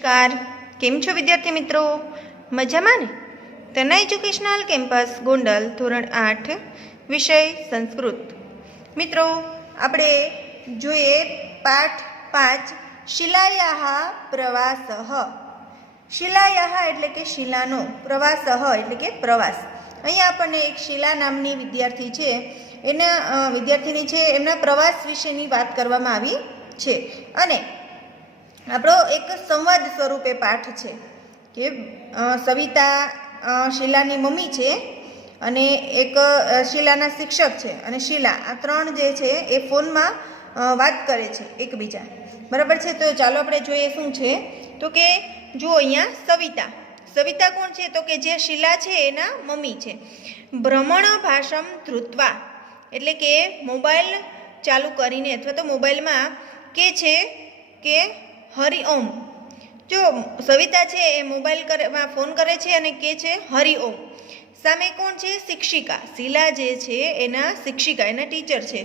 નમસ્કાર, કેમ છો વિદ્યાર્થી મિત્રો? મજામાં ને? તના એજ્યુકેશનલ કેમ્પસ ગોંડલ ધોરણ 8 વિષય સંસ્કૃત. મિત્રો આપણે જોઈએ પાઠ 5 શિલાયાહ પ્રવાસઃ. શિલાયાહ એટલે કે શિલાનો, પ્રવાસઃ એટલે કે પ્રવાસ. અહીંયા આપણને એક શિલા નામની વિદ્યાર્થી છે, વિદ્યાર્થીની છે, એમના પ્રવાસ વિશેની વાત કરવામાં આવી છે. અને આપણો એક સંવાદ સ્વરૂપે પાઠ છે કે સવિતા શીલાની મમ્મી છે અને એક શીલાના શિક્ષક છે અને શીલા, આ ત્રણ જે છે એ ફોનમાં વાત કરે છે એકબીજા, બરાબર છે. તો ચાલો આપણે જોઈએ શું છે. તો કે જુઓ અહીંયા સવિતા કોણ છે? તો કે જે શીલા છે એના મમ્મી છે. ભ્રમણ ભાષમ ધૃત્વા એટલે કે મોબાઈલ ચાલુ કરીને અથવા તો મોબાઈલમાં કે છે કે હરિ ઓમ. જો સવિતા છે એ મોબાઈલ ફોન કરે છે અને કે છે હરિ ઓમ. સામે કોણ છે? શિક્ષિકા. શીલા જે છે એના શિક્ષિકા, એના ટીચર છે,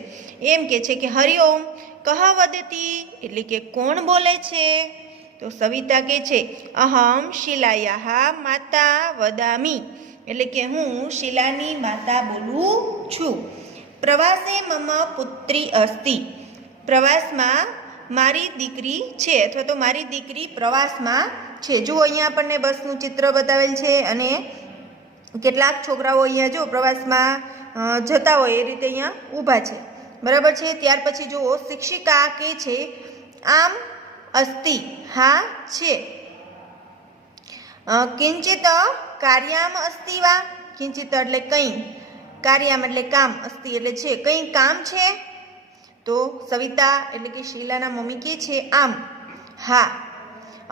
એમ કે છે કે હરિ ઓમ કહ વદતી એટલે કે કોણ બોલે છે? તો સવિતા કે છે અહમ શિલાયાહ માતા વદામી એટલે કે હું શીલાની માતા બોલું છું. પ્રવાસે મમ પુત્રી અસ્તિ પ્રવાસમાં મારી દીકરી છે અથવા તો મારી દીકરી પ્રવાસમાં છે. જુઓ અહીંયા આપણને બસનું ચિત્ર બતાવેલ છે અને કેટલાક છોકરાઓ અહીંયા જો પ્રવાસમાં જતા હોય એ રીતે અહીંયા ઊભા છે, બરાબર છે. ત્યાર પછી જુઓ શિક્ષિકા કે છે આમ અસ્તિ હા છે. કિંચિત કાર્યામ અસ્તિ વા કિંચિત એટલે કંઈ, કાર્યામ એટલે કામ, અસ્તિ એટલે છે, કંઈ કામ છે? તો સવિતા એટલે કે શીલાના મમ્મી કે છે આમ હા.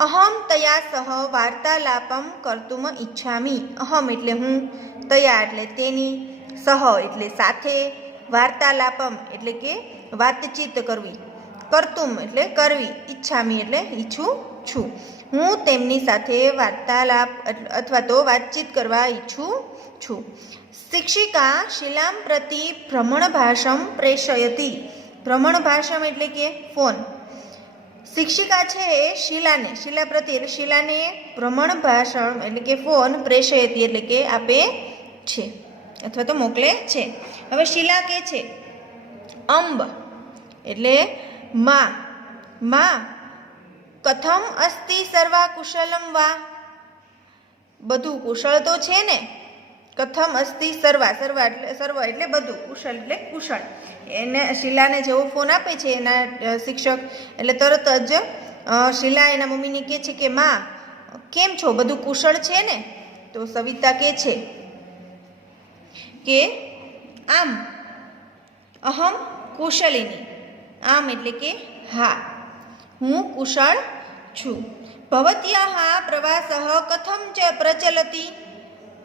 અહમ તયા સહ વાર્તાલાપમ કર્તુમ ઈચ્છામિ. અહમ એટલે હું, તયા એટલે તેની, સહ એટલે સાથે, વાર્તાલાપમ એટલે કે વાતચીત કરવી, કર્તુમ એટલે કરવી, ઈચ્છામિ એટલે ઈચ્છું છું. હું તેમની સાથે વાર્તાલાપ અથવા તો વાતચીત કરવા ઈચ્છું છું. શિક્ષિકા શીલામ પ્રતિ ભ્રમણ ભાષમ પ્રેષયતી. ભ્રમણ ભાષમ એટલે કે ફોન. શિક્ષિકા છે એ શીલા પ્રત્યે એટલે શીલાને ભ્રમણ ભાષણ એટલે કે ફોન પ્રેષયતી એટલે કે આપે છે અથવા તો મોકલે છે. હવે શીલા કે છે અંબ એટલે માં કથમ અસ્તિ સર્વા કુશલમ વા. બધું કુશળ તો છે ને? કથમ અસ્તિ સર્વા એટલે બધું, કુશળ એટલે કુશળ. એને શીલાને જેવો ફોન આપે છે એના શિક્ષક એટલે તરત જ શીલા એના મમ્મીને કહે છે કે માં કેમ છો, બધું કુશળ છે ને? તો સવિતા કહે છે કે આમ અહમ કુશલિની. આમ એટલે કે હા, હું કુશળ છું. ભવત્યાહ પ્રવાસઃ કથમ ચ પ્રચલતિ.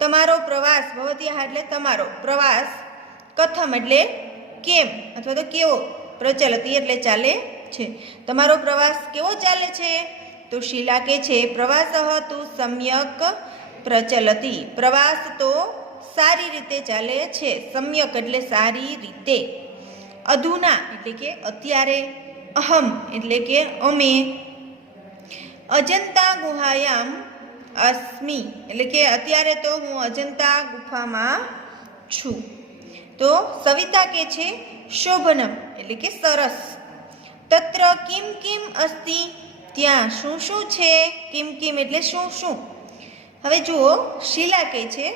તમારો પ્રવાસ, ભવત્યાહ એટલે તમારો, પ્રવાસ કથમ એટલે કેમ અથવા તો કેવો, પ્રચલતિ એટલે ચાલે છે. તમારો પ્રવાસ કેવો ચાલે છે? તો શીલા કે છે પ્રવાસઃ તુ સમ્યક પ્રચલતિ. પ્રવાસ તો સારી રીતે ચાલે છે. સમ્યક એટલે સારી રીતે. અધુના એટલે કે અત્યારે. અહમ એટલે કે અમે. અજંતા ગુહાયામ અસ્મિ એટલે કે અત્યારે તો હું અજંતા ગુફામાં છું. તો સવિતા કે છે શોભનમ એટલે કે સરસ. તત્ર કિમ કિમ અસ્તિ ત્યાં શું શું છે? કિમ કિમ એટલે શું શું. હવે જુઓ શીલા કહે છે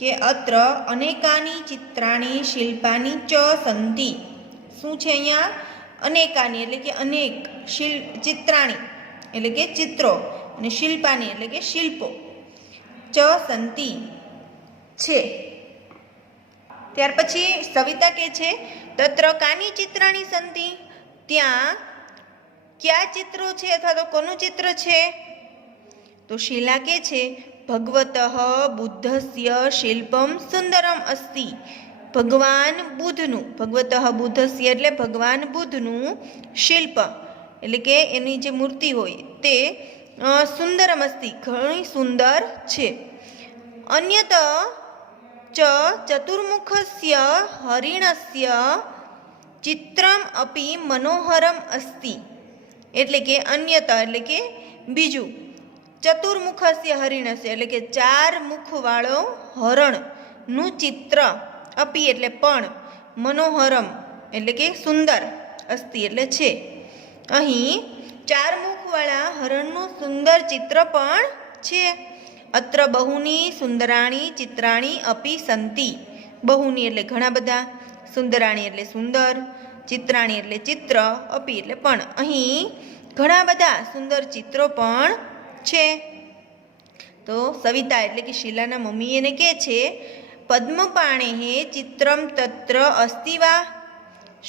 કે અત્ર અનેકાની ચિત્રાણી શિલ્પાની ચ સંતિ. શું છે અહીંયા? અનેકાની એટલે કે અનેક, ચિત્રાણી એટલે કે ચિત્રો અને શિલ્પાની એટલે કે શિલ્પો, ચ સંતિ છે. ત્યાર પછી સવિતા કે છે તત્ર કાની ચિત્રાણી સંતિ ત્યાં કયા ચિત્રો છે અથવા તો કોનું ચિત્ર છે? તો શીલા કે છે ભગવતઃ બુદ્ધસ્ય શિલ્પમ સુંદરમ અસ્તિ. ભગવાન બુદ્ધનું, ભગવતઃ બુદ્ધસ્ય એટલે ભગવાન બુદ્ધનું શિલ્પ એટલે કે એની જે મૂર્તિ હોય તે સુંદરમ અસ્તિ ઘણી સુંદર છે. અન્યત ચ ચતુર્મુખસ્ય હરિણસ્ય ચિત્રમ અપી મનોહરમ અસ્તિ એટલે કે અન્યત એટલે કે બીજું, ચતુર્મુખસ્ય હરિણસ્ય એટલે કે 4 મુખવાળો હરણનું ચિત્ર અપી એટલે પણ મનોહરમ એટલે કે સુંદર અસ્તિ એટલે છે. અહીં 4 મુખવાળા હરણનું સુંદર ચિત્ર પણ છે. અત્ર બહુની સુંદરાણી ચિત્રાણી અપી સંતિ. બહુની એટલે ઘણા બધા, સુંદરાણી એટલે સુંદર, ચિત્રાણી એટલે ચિત્ર, અપી એટલે પણ. અહીં ઘણા બધા સુંદર ચિત્રો પણ છે. તો સવિતા એટલે કે શીલાના મમ્મી એને કહે છે પદ્મપાણેહે ચિત્રમ તત્ર અસ્તિ વા.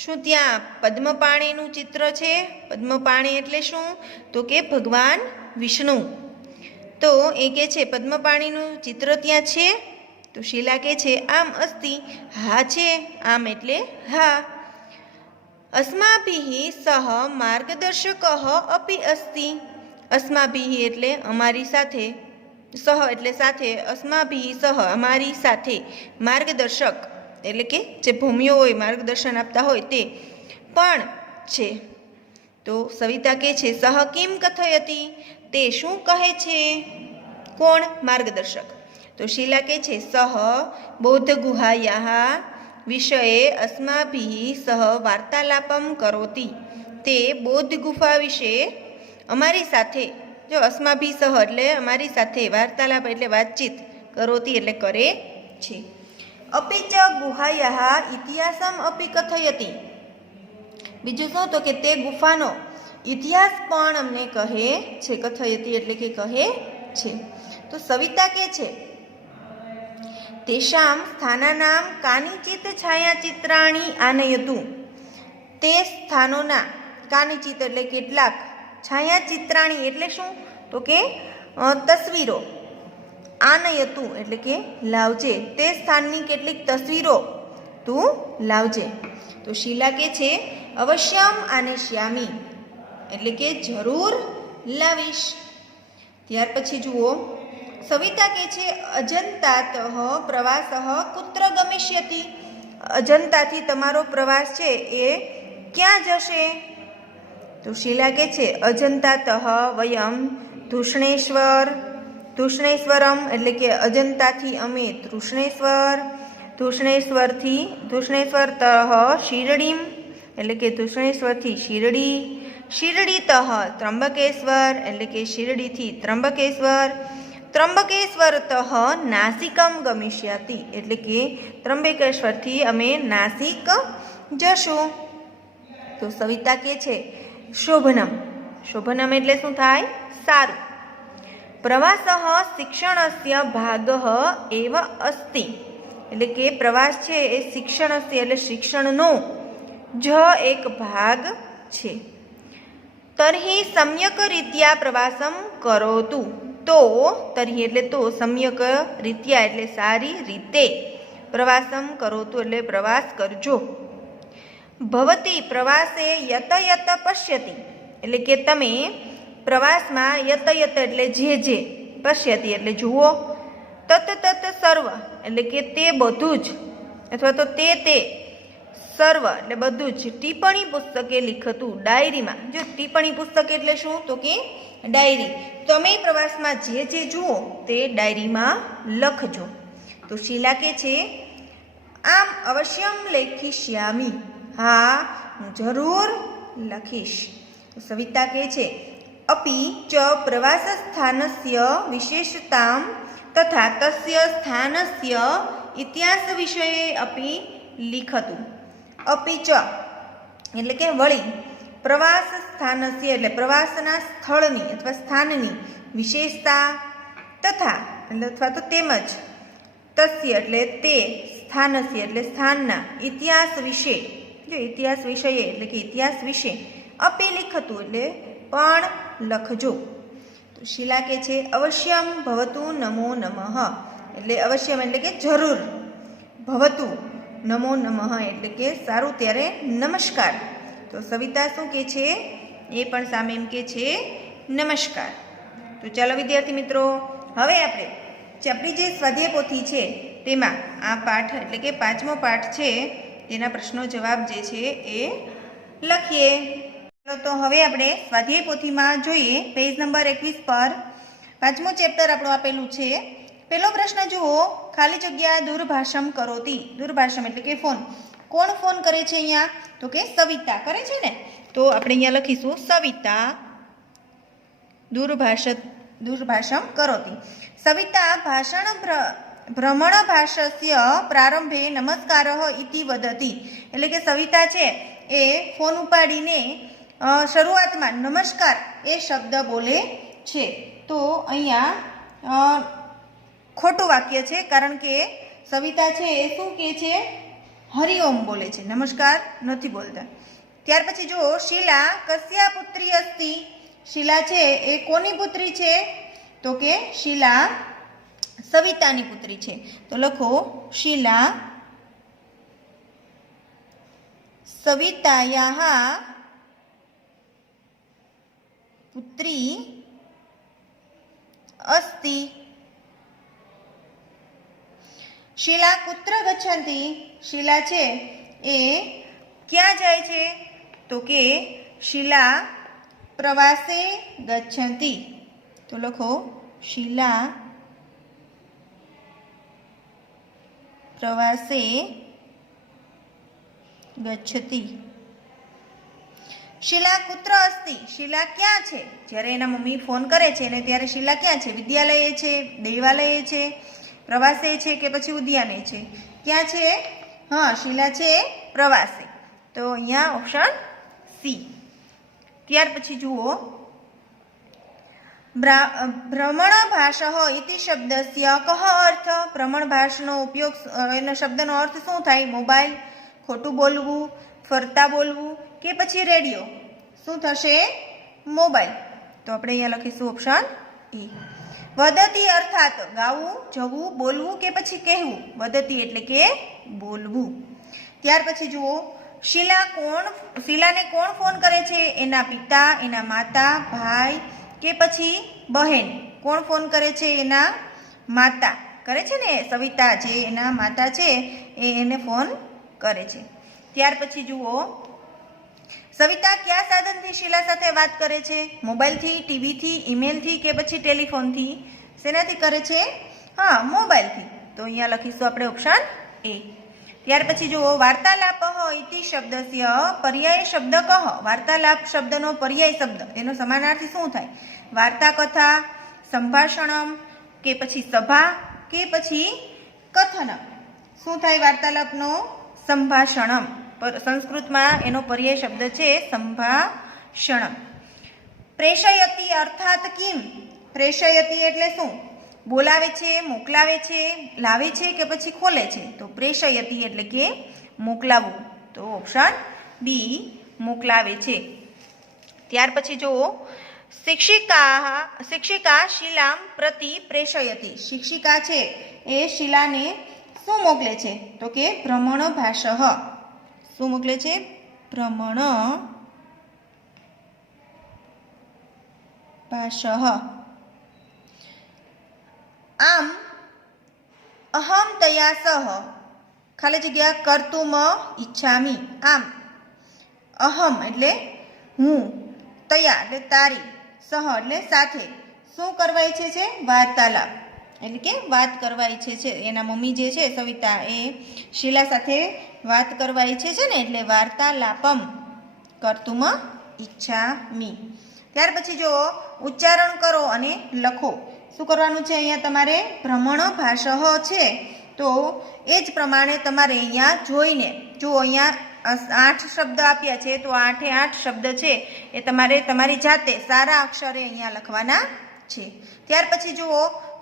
શું ત્યાં પદ્મપાણેનું ચિત્ર છે? પદ્મપાણે એટલે શું? તો કે ભગવાન વિષ્ણુ. તો એ કહે છે પદ્મપાણીનું ચિત્ર ત્યાં છે? તો શીલા કહે છે આમ અસ્તિ, હા છે. આમ એટલે હા. અસ્માભિઃ સહ માર્ગદર્શક અપી અસ્તિ. અસ્માભિઃ એટલે અમારી સાથે, સહ એટલે સાથે, અસ્માભિઃ સહ અમારી સાથે, માર્ગદર્શક એટલે કે જે ભૂમિઓ હોય માર્ગદર્શન આપતા હોય તે પણ છે. તો સવિતા કહે છે સહ કિમ કથયતિ, તે શું કહે છે? કોણ? માર્ગદર્શક. તો શીલા કહે છે સહ બૌદ્ધ ગુહાયાઃ વિષયે અસ્માભિઃ સહ વાર્તાલાપમ કરોતિ. તે બૌદ્ધ ગુફા વિશે અમારી સાથે, જો અસ્માભિઃ સહ એટલે અમારી સાથે, વાર્તાલાપ એટલે વાતચીત, કરોતિ એટલે કરે છે. અપી ચ ગુહાયાઃ ઇતિહાસમ અપી કથયતિ. બીજું શું? તો કે તે ગુફાનો ઇતિહાસ પણ અમને કહે છે. કથયતિ એટલે કે કહે છે. તો સવિતા કહે છે તેષાં સ્થાનાનામ કાનિચિત છાયાચિત્રાણી આનયતુ. તે સ્થાનોના કાનિચિત એટલે કેટલાક, છાયાચિત્રાણી એટલે શું? તો કે તસવીરો, આનયતુ એટલે કે લાવજે. તે સ્થાનની કેટલીક તસવીરો તું લાવજે. તો શીલા કહે છે અવશ્યમ આનેષ્યામિ એટલે કે જરૂર લાવીશ. ત્યાર પછી જુઓ સવિતા કહે છે અજંતાત પ્રવાસઃ કુત્ર ગમિષ્યતિ. અજંતાથી તમારો પ્રવાસ છે એ ક્યાં જશે? તો શીલા કહે છે અજંતાત વયમ તૃષ્ણેશ્વરમ એટલે કે અજંતાથી અમે તૃષ્ણેશ્વર, તૃષ્ણેશ્વરતઃ શિરડીમ એટલે કે તૃષ્ણેશ્વરથી શિરડી, શિરડીતઃ ત્રંબકેશ્વર એટલે કે શિરડીથી ત્રંબકેશ્વર, ત્રંબકેશ્વરતઃ નાસિકમ ગમિષ્યાતિ એટલે કે ત્રંબકેશ્વરથી અમે નાસિક જશું. તો સવિતા કહે છે શોભનમ. શોભનમ એટલે શું થાય? સારું. પ્રવાસઃ શિક્ષણસ્ય ભાગઃ એવ અસ્તિ એટલે કે પ્રવાસ છે એ શિક્ષણસ્ય એટલે શિક્ષણનો જ એક ભાગ છે. તર્હિ સમ્યક રીત્યા પ્રવાસમ કરોતુ. તો તર્હિ એટલે તો, સમ્યક રીત્યા એટલે સારી રીતે, પ્રવાસમ કરોતુ એટલે પ્રવાસ કરજો. ભવતી પ્રવાસે યત યત પશ્યતિ એટલે કે તમે પ્રવાસમાં યત યત એટલે જે, પશ્યતિ એટલે જુઓ, તત તત સર્વ એટલે કે તે બધું જ, અથવા તો તે સર્વ એટલે બધું જ, ટિપ્પણી પુસ્તકે લિખતું ડાયરીમાં. જો ટિપ્પણી પુસ્તક એટલે શું? તો કે ડાયરી. તમે પ્રવાસમાં જે જુઓ તે ડાયરીમાં લખજો. તો શીલા કહે છે આમ અવશ્યમ લેખિષ્યામિ, હા હું જરૂર લખીશ. તો સવિતા કહે છે અપી ચ પ્રવાસ સ્થાનસ્ય વિશેષતામ તથા તસ્ય સ્થાનસ્ય ઇતિહાસ વિષયે અપી લિખતું. અપી ચ એટલે કે વળી, પ્રવાસ સ્થાનસ્ય એટલે પ્રવાસના સ્થળની અથવા સ્થાનની, વિશેષતા તથા એટલે અથવા તો તેમજ, તસ્ય એટલે તે, સ્થાનસ્ય એટલે સ્થાનના, ઇતિહાસ વિશે, જો ઇતિહાસ વિષયે એટલે કે ઇતિહાસ વિશે, અપી લિખતું એટલે પણ લખજો. તો શીલા કહે છે અવશ્યમ ભવતુ નમો નમઃ એટલે અવશ્યમ એટલે કે જરૂર, ભવતુ નમો નમઃ એટલે કે સારું ત્યારે નમસ્કાર. તો સવિતા શું કહે છે? એ પણ સામે એમ કહે છે નમસ્કાર. તો ચાલો વિદ્યાર્થી મિત્રો, હવે આપણે આપણી જે સ્વાધ્યાય પોથી છે તેમાં આ પાઠ એટલે કે 5મો પાઠ છે તેના પ્રશ્નો જવાબ જે છે એ લખીએ. તો હવે આપણે સ્વાધ્યાય પોથીમાં જોઈએ પેજ નંબર 21 પર પાંચમું ચેપ્ટર આપણું આપેલું છે. પહેલો પ્રશ્ન જુઓ, ખાલી જગ્યા દૂરભાષમ કરોતી. દૂરભાષમ એટલે કે ફોન. કોણ ફોન કરે છે અહીંયા? તો કે સવિતા કરે છે ને. તો આપણે અહીંયા લખીશું સવિતા દૂરભાષમ કરોતી. સવિતા ભાષણ ભ્રમણભાષસ્ય પ્રારંભે નમસ્કારઃ ઇતિ વદતિ. એટલે કે સવિતા છે એ ફોન ઉપાડીને શરૂઆતમાં નમસ્કાર એ શબ્દ બોલે છે. તો અહીંયા ખોટું વાક્ય છે, કારણ કે સવિતા છે એ શું કહે છે? હરિઓમ બોલે છે, નમસ્કાર નથી બોલતા. ત્યાર પછી જો શીલા કસ્યા પુત્રી અસ્તિ. શીલા છે એ કોની પુત્રી છે? તો કે શીલા સવિતાની પુત્રી છે. તો લખો શીલા સવિતાયાः પુત્રી અસ્તિ. શીલા કુત્ર ગચ્છન્તિ. શીલા છે એ ક્યાં જાય છે? તો કે શીલા પ્રવાસે ગચ્છન્તિ. તો લખો શીલા પ્રવાસે ગચ્છતિ. શીલા કુત્ર અસ્તિ. શીલા ક્યાં છે? જ્યારે એના મમ્મી ફોન કરે છે ને ત્યારે શીલા ક્યાં છે? વિદ્યાલયે છે, દેવાલયે છે, પ્રવાસે છે કે પછી ઉદ્યાને છે? ક્યાં છે? હા, શીલા છે પ્રવાસે. તો અહીંયા ઓપ્શન સી. ત્યાર પછી જુઓ, ભ્રમણભાષ ઇતિ શબ્દસ્ય કહ અર્થ. ભ્રમણભાષનો ઉપયોગ, એના શબ્દનો અર્થ શું થાય? મોબાઈલ, ખોટું બોલવું, ફરતા બોલવું કે પછી રેડિયો. શું થશે? મોબાઈલ. તો આપણે અહીંયા લખીશું ઓપ્શન એ. વદતિ અર્થાત ગાવું, જવું, બોલવું કે પછી કહેવું. વદતિ એટલે કે બોલવું. ત્યાર પછી જુઓ, શીલાને કોણ ફોન કરે છે? એના પિતા, એના માતા, ભાઈ કે પછી બહેન. કોણ ફોન કરે છે? એના માતા કરે છે ને. સવિતા જે એના માતા છે એ એને ફોન કરે છે. ત્યાર પછી જુઓ, સવિતા કયા સાધનથી શીલા સાથે વાત કરે છે? મોબાઈલથી, ટીવીથી, ઈમેલથી કે પછી ટેલિફોનથી? શેનાથી કરે છે? હા, મોબાઈલથી. તો અહીંયા લખીશું આપણે ઓપ્શન એ. ત્યાર પછી જુઓ, વાર્તાલાપ ઇતિ શબ્દસ્ય પર્યાય શબ્દ કહ. વાર્તાલાપ શબ્દનો પર્યાય શબ્દ, એનો સમાનાર્થી શું થાય? વાર્તા, કથા, સંભાષણમ કે પછી સભા કે પછી કથનમ. શું થાય વાર્તાલાપનો? સંભાષણમ. સંસ્કૃતમાં એનો પર્યાય શબ્દ છે સંભાષણમ. પ્રેષયતિ અર્થાત કિમ. પ્રેષયતિ એટલે શું? બોલાવે છે, મોકલાવે છે, લાવે છે કે પછી ખોલે છે? તો પ્રેષયતિ એટલે કે મોકલાવવું. તો ઓપ્શન બી મોકલાવે છે. ત્યાર પછી જુઓ, શિક્ષિકા શીલામ પ્રતિ પ્રેષયતિ. શિક્ષિકા છે એ શીલાને શું મોકલે છે? તો કે ભ્રમણભાષ. શું મોકલે છે? ભ્રમણભાષ. આમ અહમ તયા સહ ખાલી જગ્યા કર્તુમ ઈચ્છામી. આમ અહમ એટલે હું, તયા એટલે તારી, સહ એટલે સાથે. શું કરવા ઈચ્છે છે? વાર્તાલાપ એટલે કે વાત કરવા ઈચ્છે છે. એના મમ્મી જે છે સવિતા એ શીલા સાથે વાત કરવા ઈચ્છે છે ને, એટલે વાર્તાલાપમ કર્તુમ ઈચ્છામી. ત્યાર પછી જો ઉચ્ચારણ કરો અને લખો. શું કરવાનું છે? અહીંયા તમારે ભ્રમણભાષ છે તો એ જ પ્રમાણે તમારે અહીંયા જોઈને, જો અહીંયા 8 શબ્દ આપ્યા છે તો 8 એ 8 શબ્દ છે એ તમારે તમારી જાતે સારા અક્ષરે અહીંયા લખવાના છે. ત્યાર પછી જુઓ,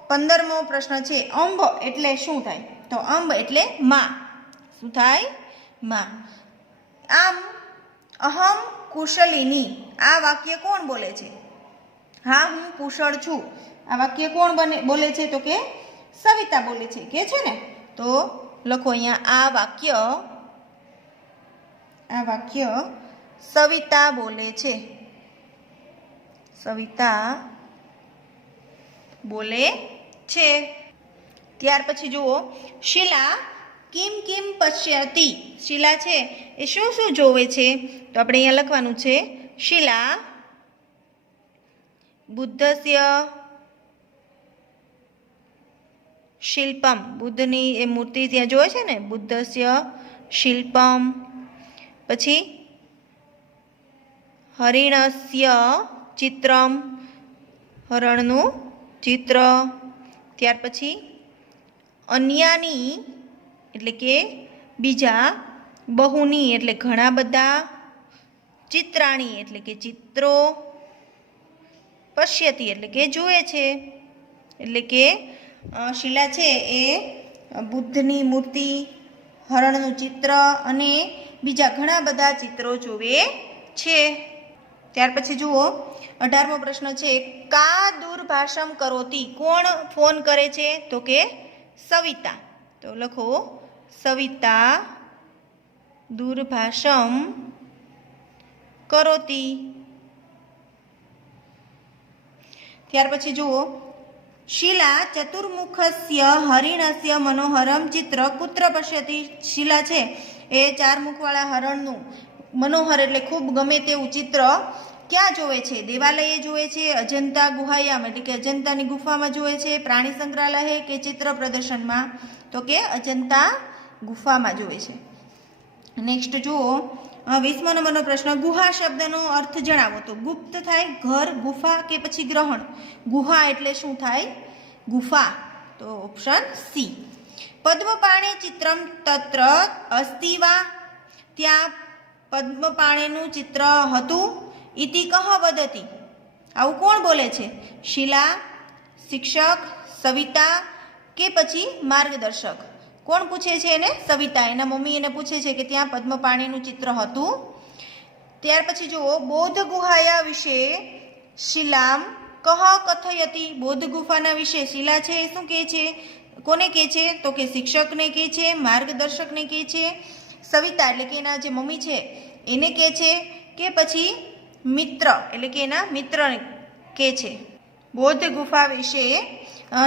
15મો પ્રશ્ન છે, અંબ એટલે શું થાય? તો અંબ એટલે માં. શું થાય? માં. આમ અહમ કુશલિની. આ વાક્ય કોણ બોલે છે? હા, હું કુશળ છું. આ વાક્ય કોણ બોલે છે? તો કે સવિતા બોલે છે, કે છે ને. તો લખો અહીંયા આ વાક્ય સવિતા બોલે છે. સવિતા બોલે છે. ત્યાર પછી જુઓ, શીલા કિમ કિમ પશ્યતિ. શીલા છે એ શું શું જોવે છે? તો આપણે અહીંયા લખવાનું છે, શીલા બુદ્ધસ્ય શિલ્પમ, બુદ્ધની એ મૂર્તિ ત્યાં જોવે છે ને, બુદ્ધસ્ય શિલ્પમ. પછી હરિણસ્ય ચિત્રમ, હરણનું ચિત્ર. ત્યાર પછી અન્યાની એટલે કે બીજા, બહુની એટલે ઘણા બધા, ચિત્રાણી એટલે કે ચિત્રો, પશ્યતી એટલે કે જુએ છે. એટલે કે શિલા છે એ બુદ્ધની મૂર્તિ, હરણનું ચિત્ર અને બીજા ઘણા બધા ચિત્રો જુએ છે. ત્યાર પછી જુઓ 18મો પ્રશ્ન છે, કા દૂરભાષમ કરોતી, કોણ ફોન કરે છે? તો કે સવિતા. તો લખો સવિતા દૂરભાષમ કરોતી. ત્યાર પછી જુઓ, શિલા ચતુર્મુખસ્ય હરિણસ્ય મનોહરમ ચિત્ર કુત્ર પશ્યતિ. શિલા છે એ 4 મુખવાળા હરણનું મનોહર એટલે ખૂબ ગમે તેવું ચિત્ર ક્યાં જોવે છે? દેવાલયે જોવે છે, અજંતા ગુહાયામ એટલે કે અજંતાની ગુફામાં જોવે છે, પ્રાણી સંગ્રહાલય કે ચિત્ર પ્રદર્શનમાં? તો કે અજંતા ગુફામાં જોવે છે. નેક્સ્ટ જુઓ 20મો નંબરનો પ્રશ્ન, ગુહા શબ્દનો અર્થ જણાવો. તો ગુપ્ત થાય, ઘર, ગુફા કે પછી ગ્રહણ? ગુહા એટલે શું થાય? ગુફા. તો ઓપ્શન સી. પદ્મપાણે ચિત્રમ તત્ર અસ્તિ વા, ત્યાં પદ્મપાણેનું ચિત્ર હતું? ઇતિ કહ વદતિ, આવું કોણ બોલે છે? શિલા, શિક્ષક, સવિતા કે પછી માર્ગદર્શક? કોણ પૂછે છે એને? સવિતા. એના મમ્મી એને પૂછે છે કે ત્યાં પદ્મપાણેનું ચિત્ર હતું. ત્યાર પછી જુઓ, બૌદ્ધ ગુહાયા વિશે શિલામ કહ કથયતિ, બૌદ્ધ ગુફાના વિશે શિલા છે એ શું કહે છે? કોને કહે છે? તો કે શિક્ષકને કહે છે, માર્ગદર્શકને કહે છે, સવિતા એટલે કે એના જે મમ્મી છે એને કહે છે, કે પછી મિત્ર એટલે કે એના મિત્રને કહે છે? બૌદ્ધ ગુફા વિશે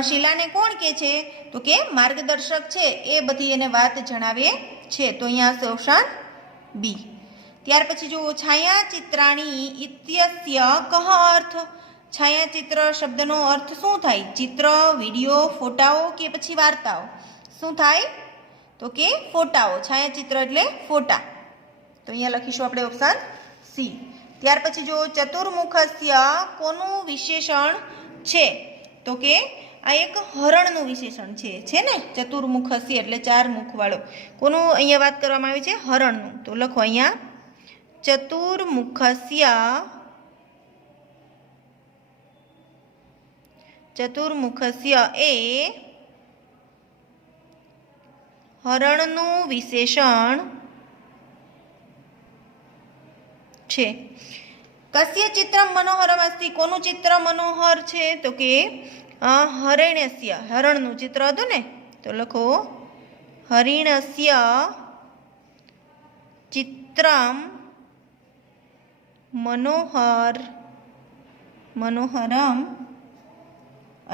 શિલાને કોણ કહે છે? તો કે માર્ગદર્શક છે એ બધી એને વાત જણાવે છે. તો અહીંયા આવશે ઓપ્શન બી. ત્યાર પછી જુઓ, છાયાચિત્રાણી ઇત્યસ્ય કહ અર્થ, છાયાચિત્ર શબ્દનો અર્થ શું થાય? ચિત્ર, વિડીયો, ફોટાઓ કે પછી વાર્તાઓ? શું થાય? તો કે ફોટાઓ. છાયાચિત્ર એટલે ફોટા. તો અહીંયા લખીશું આપણે ઓપ્શન સી. ત્યાર પછી જો ચતુર્મુખસ્ય કોનું વિશેષણ છે? તો કે આ એક હરણનું વિશેષણ છે ને? ચતુર્મુખસ્ય એટલે 4 મુખવાળો. કોનું અહીંયા વાત કરવામાં આવી છે? હરણનું. તો લખો અહીંયા ચતુર્મુખસ્ય, ચતુર્મુખસ્ય એ હરણનું વિશેષણ છે. કસ્ય ચિત્રમ મનોહરમ અસ્તિ, કોનું ચિત્ર મનોહર છે? તો કે હરિણસ્ય, હરણનું ચિત્ર હતું ને? તો લખો હરિણસ્ય ચિત્રમ મનોહરમ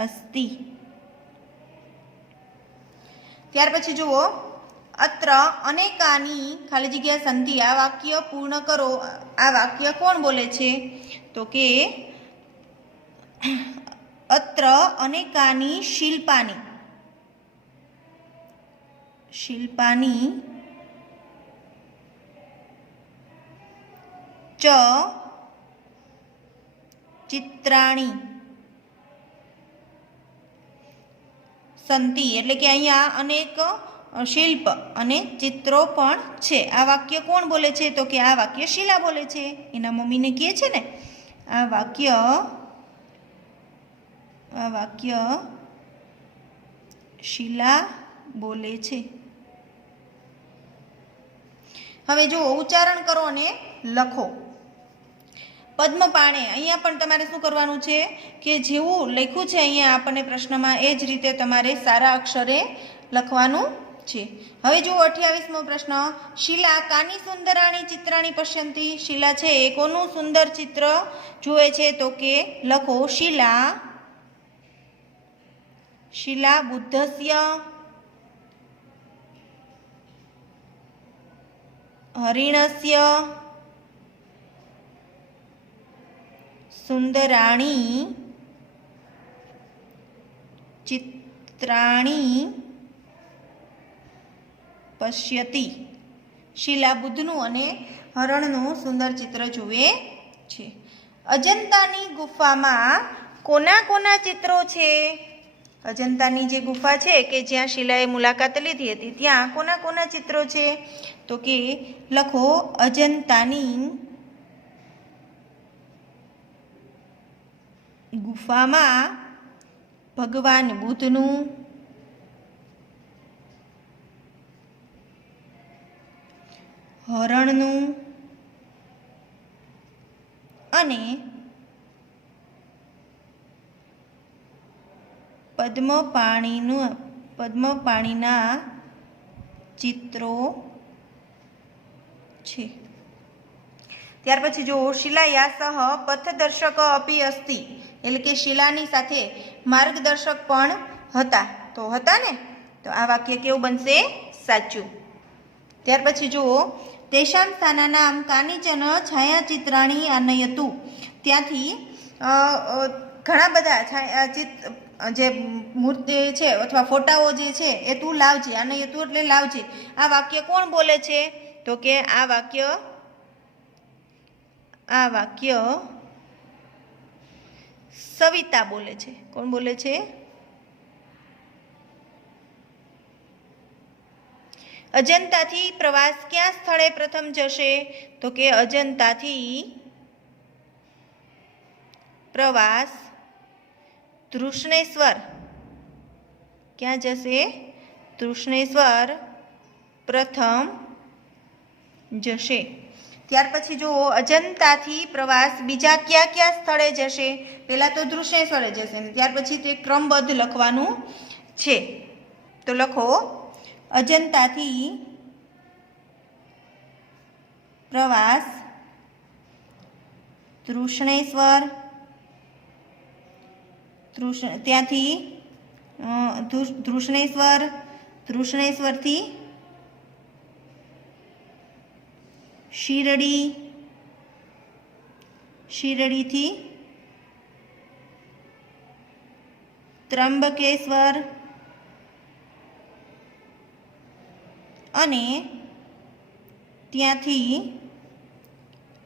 અસ્તિ. ત્યાર પછી જુઓ, અત્ર અનેકાની ખાલી જગ્યા સંધિ, આ વાક્ય પૂર્ણ કરો. આ વાક્ય કોણ બોલે છે? તો કે અત્ર અનેકાની શિલ્પાની ચ ચિત્રાણી સંતિ, એટલે કે અહીંયા અનેક શિલ્પ અને ચિત્રો પણ છે. આ વાક્ય કોણ બોલે છે? તો કે આ વાક્ય શિલા બોલે છે. એના મમ્મીને કહે છે ને. આ વાક્ય શિલા બોલે છે. હવે જુઓ, ઉચ્ચારણ કરો અને લખો. પદ્મપાણે, અહીંયા પણ તમારે શું કરવાનું છે કે જેવું લખ્યું છે અહીંયા આપણને પ્રશ્નમાં એ જ રીતે તમારે સારા અક્ષરે લખવાનું છે. હવે જુઓ 28મો પ્રશ્ન, શિલા કાની સુંદરાણી ચિત્રાણી પશ્યંતી, શિલા છે એ કોનું સુંદર ચિત્ર જુએ છે? તો કે લખો શિલા બુદ્ધસ્ય હરિણસ્ય સુંદરાણી ત્રાણી પશ્યતિ. શીલા બુદ્ધનું અને હરણનું સુંદર ચિત્ર જુએ છે. અજંતાની ગુફામાં કોના કોના ચિત્રો છે? અજંતાની જે ગુફા છે કે જ્યાં શીલાએ મુલાકાત લીધી હતી ત્યાં કોના કોના ચિત્રો છે? તો કે લખો અજંતાની ગુફામાં ભગવાન બુદ્ધનું, હરણનું અને પદ્મપાણીના ચિત્રો છે. ત્યાર પછી જો શિલાયા સહ પથદર્શક અપી અસ્તિ, એટલે કે શિલાની સાથે માર્ગદર્શક પણ હતા. તો હતા ને, તો આ વાક્ય કેવું બનશે? સાચું. ત્યાર પછી જુઓ તેષાં સ્થાનાનામ કાનિચન છાયાચિત્રાણી આનયતુ. ત્યાંથી ઘણા બધા જે મૂર્તિ છે અથવા ફોટાઓ જે છે એ તું લાવજે. આનયતુ એટલે લાવજે. આ વાક્ય કોણ બોલે છે? તો કે આ વાક્ય સવિતા બોલે છે. કોણ બોલે છે? અજંતાથી પ્રવાસ ક્યાં સ્થળે પ્રથમ જશે? તો કે અજંતાથી પ્રવાસ તૃષ્ણેશ્વર. ક્યાં જશે? તૃષ્ણેશ્વર પ્રથમ જશે. ત્યાર પછી જુઓ અજંતાથી પ્રવાસ બીજા કયા કયા સ્થળે જશે? પહેલા તો તૃષ્ણેશ્વરે જશે ને ત્યાર પછી તે ક્રમબદ્ધ લખવાનું છે. તો લખો અજંતાથી પ્રવાસ તૃષ્ણેશ્વર, ત્યાંથી તૃષ્ણેશ્વરથી શિરડી, શિરડીથી ત્રંબકેશ્વર અને ત્યાંથી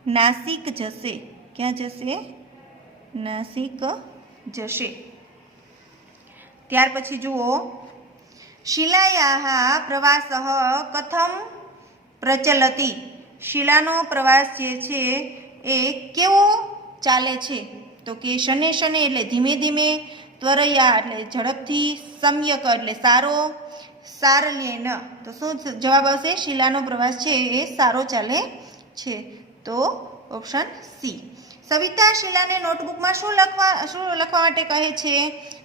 નાસિક જશે. ક્યાં જશે? નાસિક જશે. ત્યાર પછી જુઓ શિલાયાः પ્રવાસઃ કથમ પ્રચલતિ. શિલાનો પ્રવાસ જે છે એ કેવો ચાલે છે? તો કે શને શને એટલે ધીમે ધીમે, ત્વરયા એટલે ઝડપથી, સમ્યક એટલે સારો, સારલ્યેન તો શું જવાબ આવશે? શિલાનો પ્રવાસ છે એ સારો ચાલે છે. તો ઓપ્શન સી. સવિતા શિલાને નોટબુકમાં શું લખવા માટે કહે છે?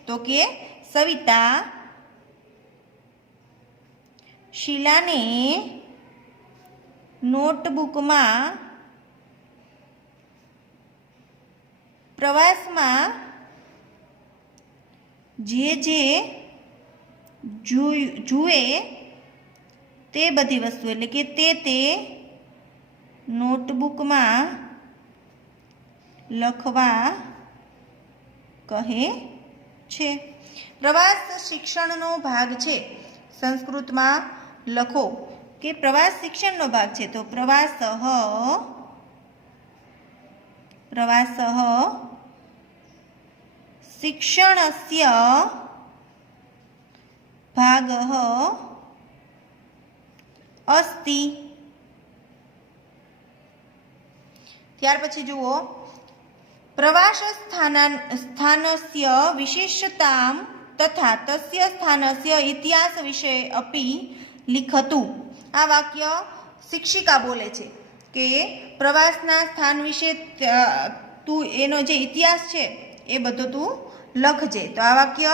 તો કે સવિતા શિલાને નોટબુકમાં પ્રવાસમાં જે જુએ તે બધી વસ્તુ એટલે કે તે નોટબુકમાં લખવા કહે છે. પ્રવાસ શિક્ષણનો ભાગ છે. સંસ્કૃતમાં લખો કે પ્રવાસ શિક્ષણનો ભાગ છે. તો પ્રવાસઃ શિક્ષણસ્ય ભાગઃ અસ્તિ. ત્યાર પછી જુઓ પ્રવાસ સ્થાનસ્ય વિશેષતામ તથા તસ્ય સ્થાનસ્ય ઇતિહાસ વિષય અપી લિખતુ. આ વાક્ય શિક્ષિકા બોલે છે કે પ્રવાસના સ્થાન વિશે તું એનો જે ઇતિહાસ છે એ બધો તું લખજે. તો આ વાક્ય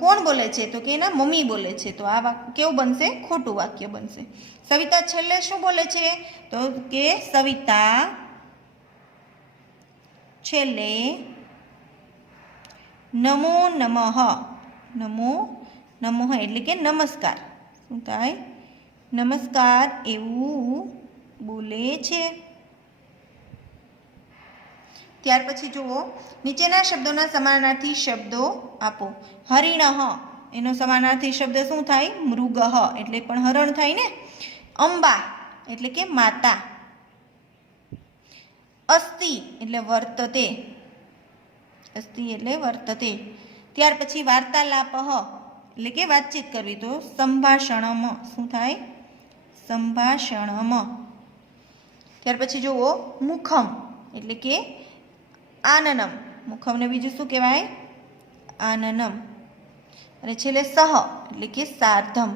કોણ બોલે છે? તો કે એના મમ્મી બોલે છે. તો આ વાક્ય કેવું બનશે? ખોટું વાક્ય બનશે. સવિતા છેલ્લે શું બોલે છે? તો કે સવિતા છેલ્લે નમો નમઃ, નમો નમઃ એટલે કે નમસ્કાર. શું થાય? નમસ્કાર એવું બોલે છે. ત્યાર પછી જુઓ નીચેના શબ્દોના સમાનાર્થી શબ્દો આપો. હરિણઃ એનો સમાનાર્થી શબ્દ શું થાય? મૃગઃ એટલે પણ હરણ થાય ને. અંબા એટલે કે માતા. અસ્તિ એટલે વર્તતે. અસ્તિ એટલે વર્તતે. ત્યાર પછી વાર્તાલાપઃ એટલે કે વાતચીત કરવી, તો સંભાષણમ શું થાય? સંભાષણમ. ત્યાર પછી જુઓ મુખમ એટલે કે આનનમ. મુખમને બીજું શું કહેવાય? આનનમ. અને છેલ્લે સહ એટલે કે સાર્ધમ.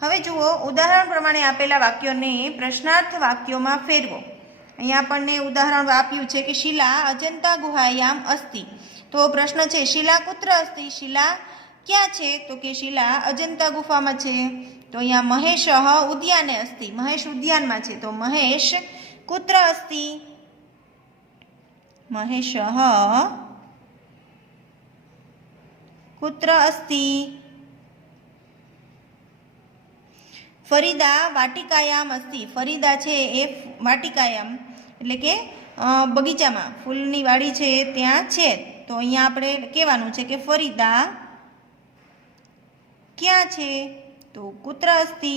હવે જુઓ ઉદાહરણ પ્રમાણે આપેલા વાક્યોને પ્રશ્નાર્થ વાક્યોમાં ફેરવો. અહીંયા આપણને ઉદાહરણ આપ્યું છે કે શિલા અજંતા ગુહાયામ અસ્તિ. તો પ્રશ્ન છે શિલા કુત્ર અસ્તિ? શિલા ક્યાં છે? તો કે શિલા અજંતા ગુફામાં છે. તો અહીંયા મહેશ ઉદ્યાને અસ્તિ. મહેશ ઉદ્યાનમાં છે. તો મહેશ કુત્ર અસ્તિ? મહેશ કુત્ર અસ્તિ? ફરીદા વાટિકાયામ અસ્તિ. ફરીદા છે એ વાટિકાયામ એટલે કે બગીચામાં, ફૂલની વાડી છે ત્યાં છે. તો અહીંયા આપણે કહેવાનું છે કે ફરીદા ક્યાં છે? તો કુત્ર અસ્તિ?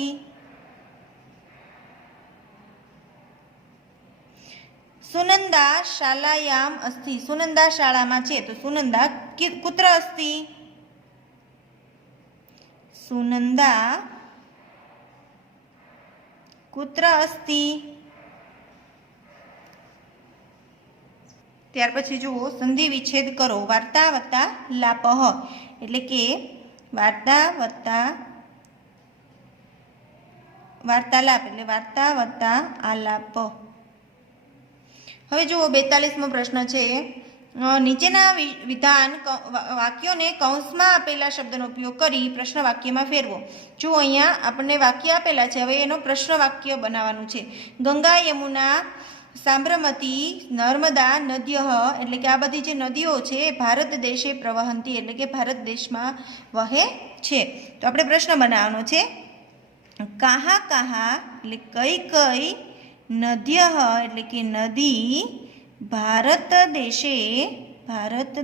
સુનંદા શાલાયામ અસ્તિ. સુનંદા શાળામાં છે. તો સુનંદા કુત્ર અસ્તિ? સુનંદા કુત્ર અસ્તિ? ત્યાર પછી જુઓ સંધિ વિચ્છેદ કરો. વાર્તા વત્તા લાપઃ એટલે કે વાર્તા વત્તા વાર્તાલાપ એટલે વાર્તા વત્તા આલાપ. હવે જુઓ 42મો પ્રશ્ન છે. નીચેના વિધાન વાક્યોને કૌંસમાં આપેલા શબ્દનો ઉપયોગ કરી પ્રશ્ન વાક્યમાં ફેરવો. જુઓ અહીંયા આપણને વાક્ય આપેલા છે. હવે એનો પ્રશ્ન વાક્ય બનાવવાનું છે. ગંગા યમુના સાબરમતી નર્મદા નદ્યઃ એટલે કે આ બધી જે નદીઓ છે ભારત દેશે પ્રવહંતી એટલે કે ભારત દેશમાં વહે છે. તો આપણે પ્રશ્ન બનાવવાનો છે કાહા કાહા એટલે કઈ કઈ નદ્યઃ એટલે કે નદી ભારત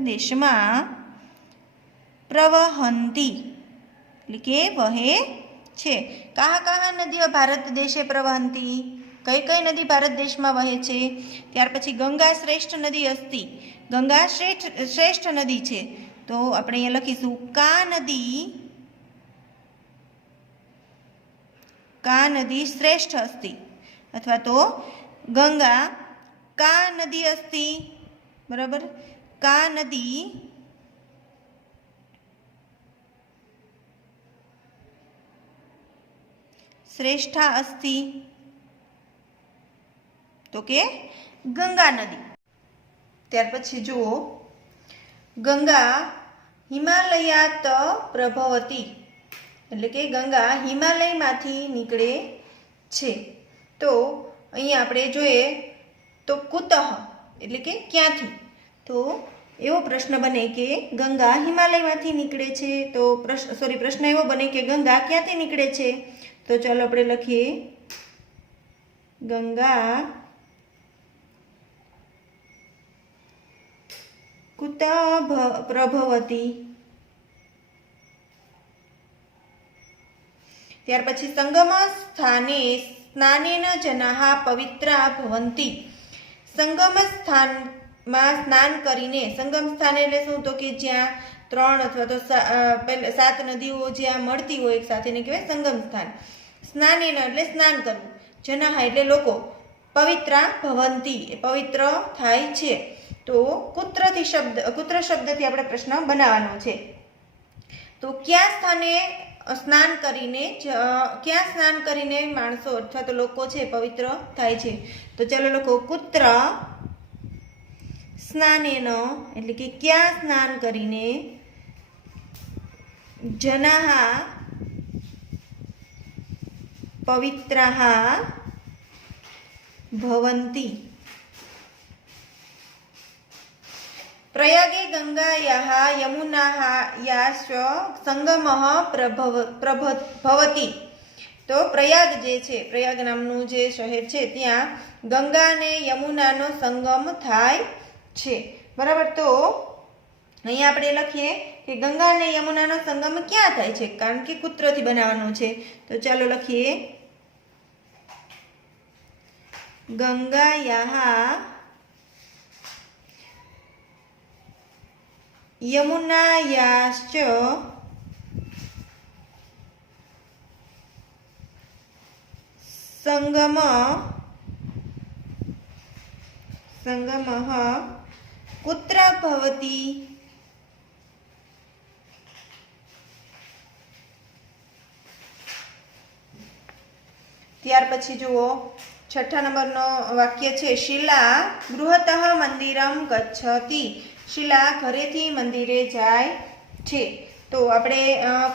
દેશમાં પ્રવહંતી એટલે કે વહે છે. કાહા કાહા નદીઓ ભારત દેશે પ્રવહંતી? કઈ કઈ નદી ભારત દેશમાં વહે છે? ત્યાર પછી ગંગા શ્રેષ્ઠ નદી અસ્તિ. ગંગા શ્રેષ્ઠ નદી છે. તો આપણે અહીંયા લખીશું કા નદી શ્રેષ્ઠ અસ્તિ, અથવા તો ગંગા કા નદી અસ્તિ. બરાબર, કા નદી શ્રેષ્ઠા અસ્તિ. તો કે ગંગા નદી. ત્યાર પછી જુઓ ગંગા હિમાલયાત પ્રભવતી એટલે કે ગંગા હિમાલયમાંથી નીકળે છે. તો અહીંયા આપણે જોઈએ તો કુતઃ એટલે કે ક્યાંથી? તો એવો પ્રશ્ન બને કે ગંગા હિમાલયમાંથી નીકળે છે. તો પ્રશ્ન એવો બને કે ગંગા ક્યાંથી નીકળે છે? તો ચાલો આપણે લખીએ ગંગા કુતઃ પ્રભવતી. ત્યાર પછી સંગમ સ્થાને સ્નાનેન જનાઃ પવિત્રા ભવંતી. સંગમ સ્થાનમાં સ્નાન કરીને, સંગમ સ્થાન એટલે શું? તો કે જ્યાં 3 અથવા તો 7 નદીઓ જ્યાં મળતી હોય એક સાથે ને કહેવાય સંગમ સ્થાન. સ્નાનેન એટલે સ્નાન કરવું, જનાઃ એટલે લોકો, પવિત્રા ભવંતી એ પવિત્ર થાય છે. તો કુત્ર શબ્દથી આપણે પ્રશ્ન બનાવવાનો છે. તો ક્યાં સ્નાન કરીને માણસો અથવા તો લોકો છે પવિત્ર થાય છે? તો ચાલો લખો કુત્ર સ્નાનેન એટલે કે ક્યાં સ્નાન કરીને જનાઃ પવિત્રાઃ ભવંતી. પ્રયાગે ગંગાયાઃ યમુનાયાશ્ચ સંગમઃ ભવતી. તો પ્રયાગ જે છે, પ્રયાગ નામનું જે શહેર છે ત્યાં ગંગા અને યમુનાનો સંગમ થાય છે. બરાબર. તો અહીંયા આપણે લખીએ કે ગંગા અને યમુનાનો સંગમ ક્યાં થાય છે, કારણ કે કૂત્રથી બનાવવાનું છે. તો ચાલો લખીએ ગંગાયાः यमुनायाश्च संगमः कुत्र भवति. ત્યાર પછી જુઓ છઠ્ઠા નંબરનો વાક્ય છે શીલા ગૃહતઃ મંદિરમ ગચ્છતિ. શીલા ઘરેથી મંદિરે જાય છે. તો આપણે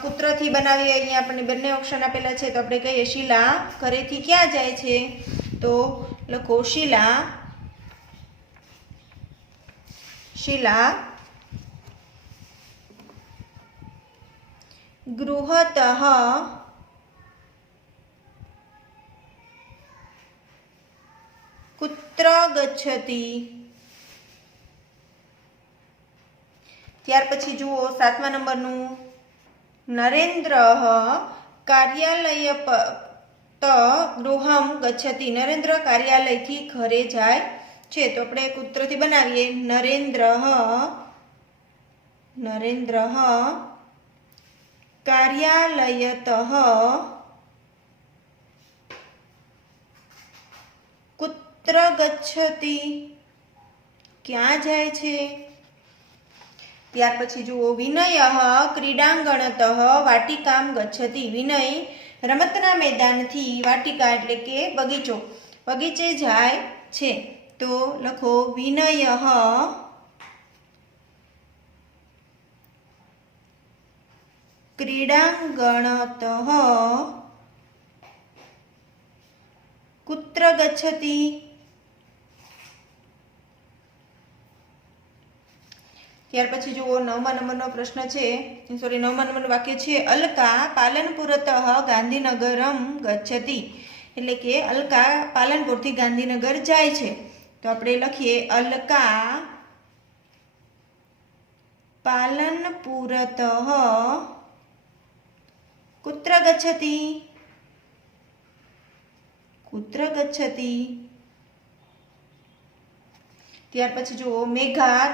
કૂત્રથી બનાવીએ. અહીંયા આપણને બંને ઓપ્શન આપેલા છે. તો આપણે કહીએ શીલા ઘરેથી ક્યાં જાય છે. તો લખો શીલા ગૃહતઃ कुत्र गच्छति. ત્યાર પછી જુઓ સાતમા નંબરનું નરેન્દ્ર કાર્યાલય ગૃહમ ગચ્છતિ. નરેન્દ્ર કાર્યાલયથી ઘરે જાય છે. તો આપણે કૂત્રથી બનાવીએ નરેન્દ્ર કાર્યાલયતઃ कुत्र गच्छति. ક્યાં જાય છે. ત્યાર પછી જુઓ વિનયઃ ક્રીડાંગણતઃ વાટિકામ ગચ્છતિ. વિનય રમતના મેદાનથી વાટિકા એટલે કે બગીચે જાય છે. તો લખો વિનયઃ ક્રીડાંગણતઃ कुत्र गच्छति. ત્યાર પછી જુઓ નવમા નંબરનો પ્રશ્ન છે, નવમા નંબરનું વાક્ય છે અલકા પાલનપુરતઃ ગાંધીનગરમ ગચ્છતિ. એટલે કે અલકા પાલનપુરથી ગાંધીનગર જાય છે. તો આપણે લખીએ અલકા પાલનપુરતઃ कुत्र गच्छति. कुत्र गच्छति. ત્યાર પછી જુઓ મેઘા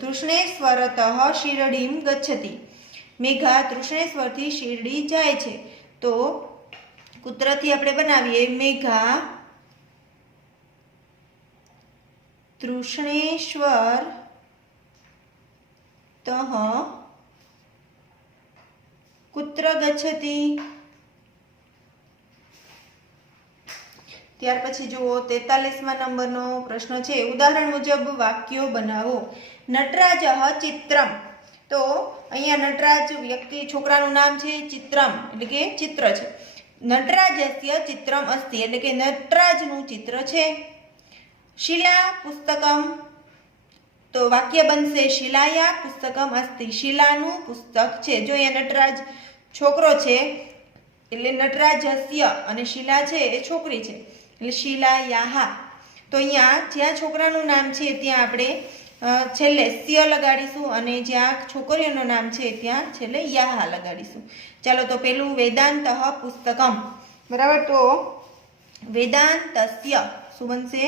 તૃષ્ણેશ્વરતઃ શિરડીમ ગચ્છતિ. મેઘા તૃષ્ણેશ્વરથી શિરડી જાય છે. તો કૂત્રથી આપણે બનાવીએ મેઘા તૃષ્ણેશ્વર તઃ कुत्र गच्छति. ત્યાર પછી જુઓ 43મા નંબરનો પ્રશ્ન છે ઉદાહરણ મુજબ વાક્યો બનાવો. નટરાજ ચિત્રમ. તો અહીંયા નટરાજ વ્યક્તિ છોકરાનું નામ છે. ચિત્રમ એટલે કે ચિત્ર છે. નટરાજસ્ય ચિત્રમ અસ્તિ એટલે કે નટરાજનું ચિત્ર છે. શિલા પુસ્તકમ. તો વાક્ય બનશે શિલાયા પુસ્તકમ અસ્તિ. શિલાનું પુસ્તક છે. જો અહીંયા નટરાજ છોકરો છે એટલે નટરાજસ્ય અને શિલા છે એ છોકરી છે એટલે શિલાયાહ. તો અહીંયા જ્યાં છોકરાનું નામ છે ત્યાં આપણે છેલ્લે સ્ય લગાડીશું અને જ્યાં છોકરીઓનું નામ છે ત્યાં છેલ્લે યાહ લગાડીશું. ચાલો તો પેલું વેદાંતઃ પુસ્તકમ. બરાબર. તો વેદાંતસ્ય શું બનશે.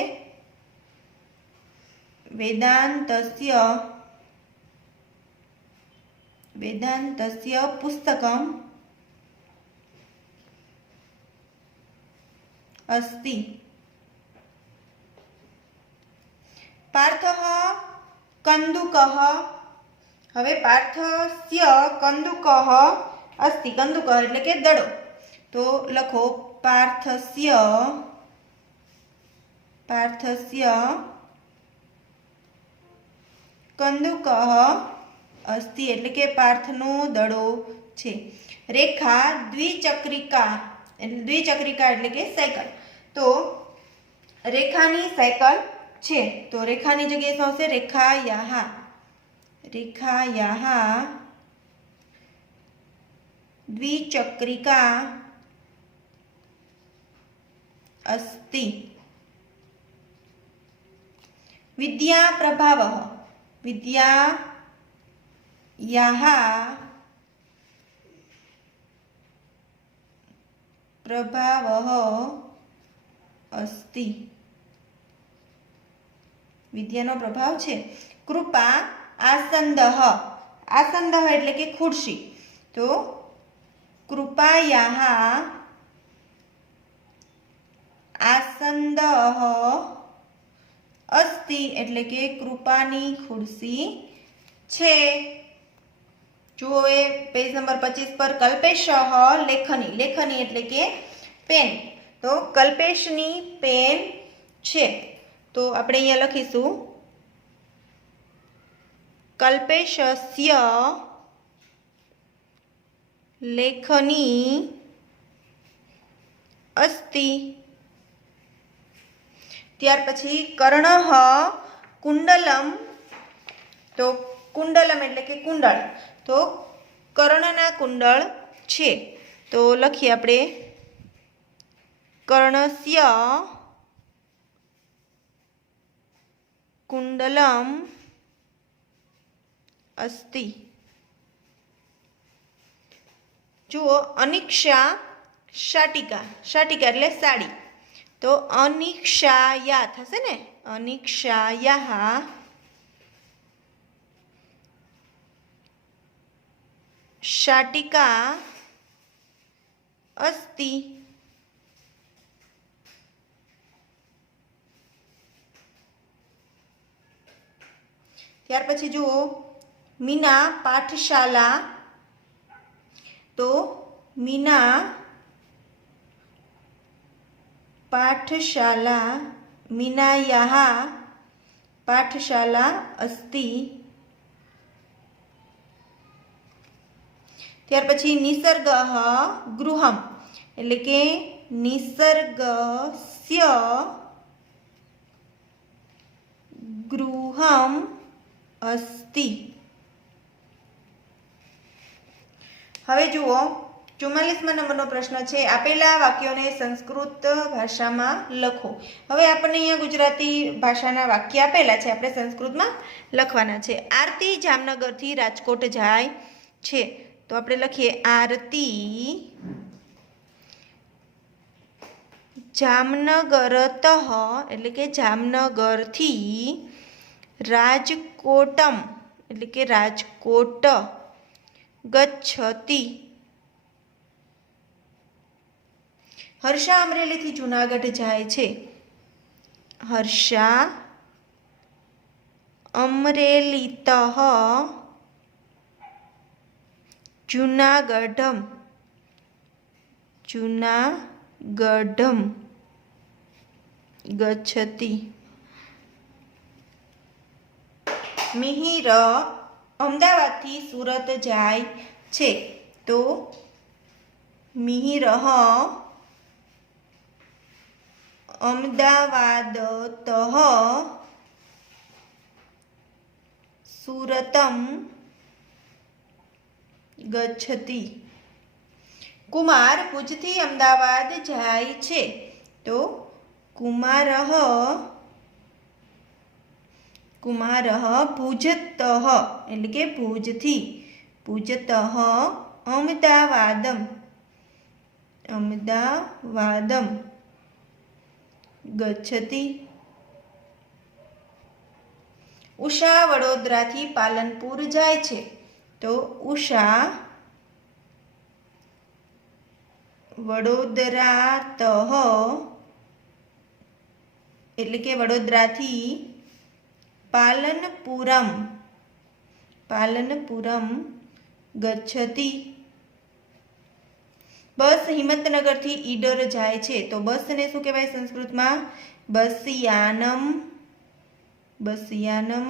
વેદાંતસ્ય પુસ્તકમ अस्ति. पार्थः कंदुकः. હવે પાર્થસ્ય કંદુકઃ अस्ति. કંદુકઃ એટલે કે દડો. તો લખો પાર્થસ્ય કંદુકઃ अस्ति એટલે કે પાર્થનો દડો છે. રેખા દ્વિચક્રિકા એટલે કે સાયકલ. તો રેખાની સાયકલ છે. તો રેખાની જગ્યાએ શું આવશે રેખાયાહ દ્વિચક્રિકા अस्ति. વિદ્યા પ્રભાવઃ याः प्रभावः अस्ति। विद्यानो प्रभाव छे। कृपा आसन्दः, आसन्दः एटले के खुर्शी, तो कृपायाः आसन्दः अस्ति एटले के कृपानी खुर्सी छे। जुओ ए पेज नंबर 25 पर कल्पेशः लेखनी, लेखनी एटले के पेन, तो कल्पेशनी पेन छे, तो આપણે અહીંયા લખીશું कल्पेशस्य लेखनी अस्ति। ત્યાર પછી કર્ણः कुंडलम, तो कुंडलम એટલે કે કુંડળ, તો કર્ણના કુંડળ છે, તો લખીએ આપણે કર્ણસ્ય कुंडलम अस्ति। जुओ अनिक्षा शाटिका, शाटिका एटले साड़ी, तो अनिक्षाया थशे ने, अनिक्षायाः शाटिका अस्ति। ત્યાર પછી જુઓ मीना पाठशाला, तो मीना पाठशाला मीनायाः पाठशाला अस्ति। ત્યાર પછી નિસર્ગः ગૃહમ એટલે કે નિસર્ગસ્ય ગૃહમ अस्ति। હવે જુઓ 44મા નંબરનો પ્રશ્ન છે, આપેલા વાક્યોને સંસ્કૃત ભાષામાં લખો। હવે આપણને અહીંયા ગુજરાતી ભાષાના વાક્ય આપેલા છે, આપણે સંસ્કૃતમાં લખવાના છે। આરતી જામનગરથી રાજકોટ જાય છે, તો આપણે લખીએ આરતી જામનગરતઃ એટલે કે જામનગરથી રાજકોટમ એટલે કે રાજકોટ ગચ્છતિ। હર્ષા અમરેલીથી જૂનાગઢ જાય છે, હર્ષા અમરેલીતઃ જૂનાગઢમ જૂનાગઢમ ગચ્છતિ। મિહિર અમદાવાદથી સુરત જાય છે, તો મિહિરઃ અમદાવાદતઃ સુરતમ ગચ્છતિ। કુમાર ભુજથી અમદાવાદ જાય છે, તો કુમારઃ कुमारः भुजतः એટલે કે ભુજથી ભુજતः અમદાવાદમ અમદાવાદમ ગચ્છતિ। ઉષા વડોદરાથી પાલનપુર જાય છે, તો ઉષા વડોદરાતઃ એટલે કે વડોદરાથી पालनपुरम पालनपुरम गच्छति। बस हिम्मतनगरथी ईडर जाय छे, तो बस ने शुं कहेवाय संस्कृतमां बसयानम। बसयानम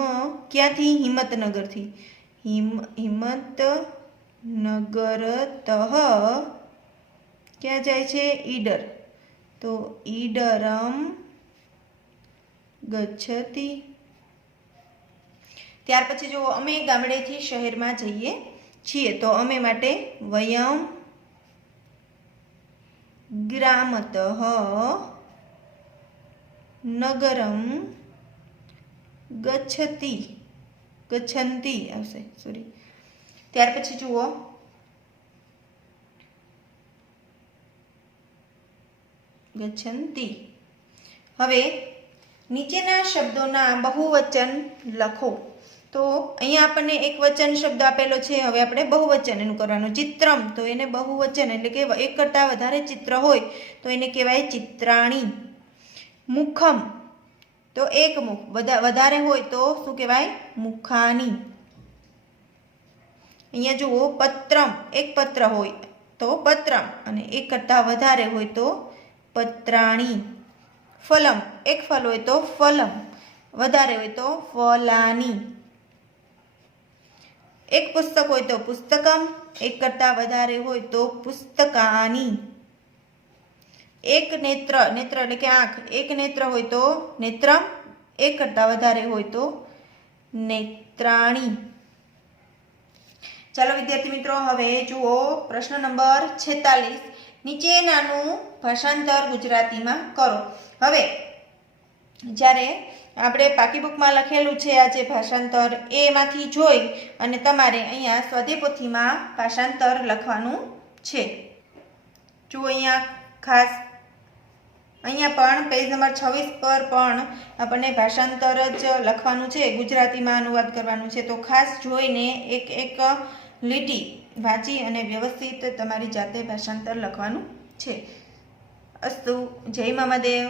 क्यांथी हिम्मतनगरथी हिम्मतनगरतः क्या जाय छे ईडर, तो ईडरम गच्छति। ત્યાર પછી જો અમે ગામડેથી શહેરમાં જઈએ છીએ, તો અમે માટે વયમ ગ્રામતઃ નગરમ ગચ્છતિ ગચ્છन्ति આવશે, સોરી, ત્યાર પછી જુઓ ગચ્છન્તિ. હવે નીચેના શબ્દોના બહુવચન લખો. તો અહીંયા આપણને એક વચન શબ્દ આપેલો છે. હવે આપણે બહુવચન એનું કરવાનું. ચિત્રમ તો એને બહુવચન એટલે કે એક કરતાં વધારે ચિત્ર હોય તો એને કહેવાય ચિત્રાણી. મુખમ તો એક મુખ વધારે હોય તો શું કહેવાય? મુખાની. અહીંયા જુઓ પત્રમ એક પત્ર હોય તો પત્રમ અને એક કરતાં વધારે હોય તો પત્રાણી. ફલમ એક ફલ હોય તો ફલમ, વધારે હોય તો ફલાની. એક પુસ્તક હોય તો પુસ્તકમ, એક કરતાં વધારે હોય તો પુસ્તકાની. એક નેત્ર નેત્ર એટલે કે આંખ એક નેત્ર હોય તો નેત્રમ, એક કરતાં વધારે હોય તો નેત્રાણી. ચાલો વિદ્યાર્થી મિત્રો, હવે જુઓ પ્રશ્ન નંબર 46. નીચેનાનું ભાષાંતર ગુજરાતીમાં કરો. હવે જ્યારે આપણે પાકી બુકમાં લખેલું છે આ જે ભાષાંતર એમાંથી જોઈ અને તમારે અહીંયા સ્વાધ્યાય પોથીમાં ભાષાંતર લખવાનું છે. જુઓ અહીંયા ખાસ અહીંયા પણ પેજ નંબર 26 પર પણ આપણને ભાષાંતર જ લખવાનું છે, ગુજરાતીમાં અનુવાદ કરવાનું છે. તો ખાસ જોઈને એક એક લીટી વાંચી અને વ્યવસ્થિત તમારી જાતે ભાષાંતર લખવાનું છે. અસ્તુ. જય મહાદેવ.